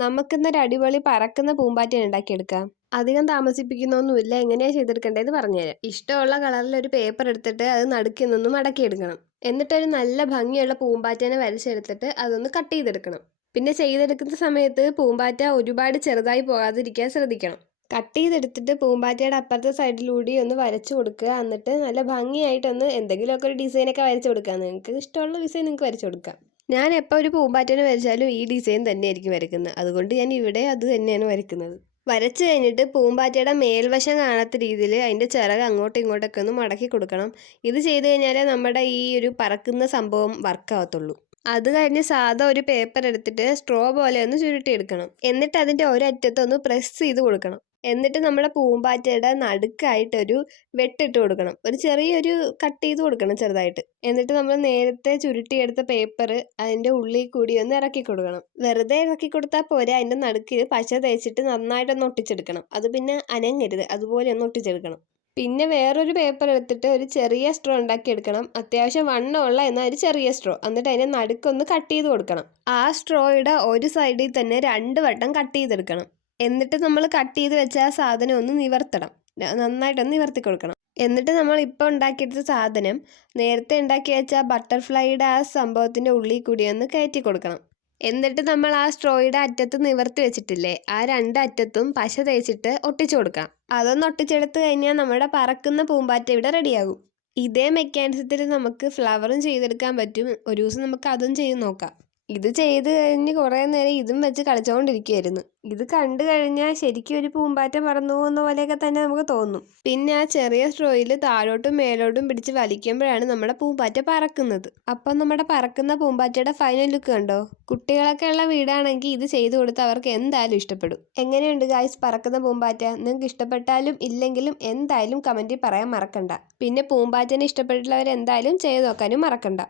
നമുക്കിന്നൊരു അടിപൊളി പറക്കുന്ന പൂമ്പാറ്റ ഉണ്ടാക്കിയെടുക്കാം. അധികം താമസിപ്പിക്കുന്നൊന്നുമില്ല. എങ്ങനെയാ ചെയ്തെടുക്കേണ്ടതെന്ന് പറഞ്ഞുതരാം. ഇഷ്ടമുള്ള കളറിൽ ഒരു പേപ്പർ എടുത്തിട്ട് അത് നടുക്കിൽ നിന്നും മടക്കിയെടുക്കണം. എന്നിട്ടൊരു നല്ല ഭംഗിയുള്ള പൂമ്പാറ്റേനെ വരച്ചെടുത്തിട്ട് അതൊന്ന് കട്ട് ചെയ്തെടുക്കണം. പിന്നെ ചെയ്തെടുക്കുന്ന സമയത്ത് പൂമ്പാറ്റ ഒരുപാട് ചെറുതായി പോകാതിരിക്കാൻ ശ്രദ്ധിക്കണം. കട്ട് ചെയ്തെടുത്തിട്ട് പൂമ്പാറ്റയുടെ അപ്പുറത്തെ സൈഡിലൂടെ ഒന്ന് വരച്ചു കൊടുക്കുക. എന്നിട്ട് നല്ല ഭംഗിയായിട്ടൊന്ന് എന്തെങ്കിലുമൊക്കെ ഒരു ഡിസൈനൊക്കെ വരച്ചു കൊടുക്കുക. നിങ്ങൾക്ക് ഇഷ്ടമുള്ള ഡിസൈൻ നിങ്ങൾക്ക് വരച്ചു കൊടുക്കാം. ഞാൻ എപ്പോൾ ഒരു പൂമ്പാറ്റേനെ വരച്ചാലും ഈ ഡിസൈൻ തന്നെയായിരിക്കും വരയ്ക്കുന്നത്. അതുകൊണ്ട് ഞാൻ ഇവിടെ അത് തന്നെയാണ് വരയ്ക്കുന്നത്. വരച്ചു കഴിഞ്ഞിട്ട് പൂമ്പാറ്റയുടെ മേൽവശം കാണാത്ത രീതിയിൽ അതിൻ്റെ ചിറക് അങ്ങോട്ടും ഇങ്ങോട്ടൊക്കെ ഒന്ന് മടക്കി കൊടുക്കണം. ഇത് ചെയ്ത് കഴിഞ്ഞാലേ നമ്മുടെ ഈ ഒരു പറക്കുന്ന സംഭവം വർക്കാവത്തുള്ളൂ. അത് കഴിഞ്ഞ് സാധാ ഒരു പേപ്പർ എടുത്തിട്ട് സ്ട്രോ പോലെ ഒന്ന് ചുരുട്ടിയെടുക്കണം. എന്നിട്ട് അതിൻ്റെ ഒരറ്റത്തൊന്ന് പ്രസ് ചെയ്ത് കൊടുക്കണം. എന്നിട്ട് നമ്മുടെ പൂമ്പാറ്റയുടെ നടുക്കായിട്ടൊരു വെട്ടിട്ട് കൊടുക്കണം. ഒരു ചെറിയൊരു കട്ട് ചെയ്ത് കൊടുക്കണം ചെറുതായിട്ട്. എന്നിട്ട് നമ്മൾ നേരത്തെ ചുരുട്ടിയെടുത്ത പേപ്പർ അതിൻ്റെ ഉള്ളിൽ കൂടി ഒന്ന് ഇറക്കി കൊടുക്കണം. വെറുതെ ഇറക്കി കൊടുത്താൽ പോരെ, അതിൻ്റെ നടുക്കിൽ പശ തേച്ചിട്ട് നന്നായിട്ടൊന്ന് ഒട്ടിച്ചെടുക്കണം. അത് പിന്നെ അനങ്ങരുത്, അതുപോലെ ഒന്ന് ഒട്ടിച്ചെടുക്കണം. പിന്നെ വേറൊരു പേപ്പർ എടുത്തിട്ട് ഒരു ചെറിയ സ്ട്രോ ഉണ്ടാക്കിയെടുക്കണം. അത്യാവശ്യം വണ്ണമുള്ള എന്നാൽ ഒരു ചെറിയ സ്ട്രോ. എന്നിട്ട് അതിൻ്റെ നടുക്കൊന്ന് കട്ട് ചെയ്ത് കൊടുക്കണം. ആ സ്ട്രോയുടെ ഒരു സൈഡിൽ തന്നെ 2 വട്ടം കട്ട് ചെയ്തെടുക്കണം. എന്നിട്ട് നമ്മൾ കട്ട് ചെയ്ത് വെച്ച ആ സാധനം ഒന്ന് നിവർത്തണം. നന്നായിട്ടൊന്ന് നിവർത്തി കൊടുക്കണം. എന്നിട്ട് നമ്മൾ ഇപ്പോൾ ഉണ്ടാക്കിയെടുത്ത സാധനം നേരത്തെ ഉണ്ടാക്കി വെച്ച ബട്ടർഫ്ലൈയുടെ ആ സംഭവത്തിൻ്റെ ഉള്ളിൽ കൂടി ഒന്ന് കയറ്റി കൊടുക്കണം. എന്നിട്ട് നമ്മൾ ആ സ്ട്രോയുടെ അറ്റത്ത് നിവർത്തി വെച്ചിട്ടില്ലേ, ആ 2 അറ്റത്തും പശ തേച്ചിട്ട് ഒട്ടിച്ചു കൊടുക്കാം. അതൊന്ന് ഒട്ടിച്ചെടുത്ത് കഴിഞ്ഞാൽ നമ്മുടെ പറക്കുന്ന പൂമ്പാറ്റ ഇവിടെ റെഡിയാകും. ഇതേ മെക്കാനിസത്തിൽ നമുക്ക് ഫ്ലവറും ചെയ്തെടുക്കാൻ പറ്റും. ഒരു ദിവസം നമുക്ക് അതും ചെയ്ത് നോക്കാം. ഇത് ചെയ്ത് കഴിഞ്ഞ് കുറേ നേരം ഇതും വെച്ച് കളിച്ചുകൊണ്ടിരിക്കുകയായിരുന്നു. ഇത് കണ്ടു കഴിഞ്ഞാൽ ശരിക്കും ഒരു പൂമ്പാറ്റ പറന്നു പോകുന്ന പോലെയൊക്കെ തന്നെ നമുക്ക് തോന്നും. പിന്നെ ആ ചെറിയ സ്ട്രോയിൽ താഴോട്ടും മേലോട്ടും പിടിച്ച് വലിക്കുമ്പോഴാണ് നമ്മുടെ പൂമ്പാറ്റ പറക്കുന്നത്. അപ്പം നമ്മുടെ പറക്കുന്ന പൂമ്പാറ്റയുടെ ഫൈനൽ ലുക്ക് കണ്ടോ? കുട്ടികളൊക്കെ ഉള്ള വീടാണെങ്കിൽ ഇത് ചെയ്തു കൊടുത്ത് അവർക്ക് എന്തായാലും ഇഷ്ടപ്പെടും. എങ്ങനെയുണ്ട് ഗായ്സ് പറക്കുന്ന പൂമ്പാറ്റ? നിങ്ങൾക്ക് ഇഷ്ടപ്പെട്ടാലും ഇല്ലെങ്കിലും എന്തായാലും കമൻറ്റിൽ പറയാൻ മറക്കണ്ട. പിന്നെ പൂമ്പാറ്റനെ ഇഷ്ടപ്പെട്ടുള്ളവർ എന്തായാലും ചെയ്ത് നോക്കാനും മറക്കണ്ട.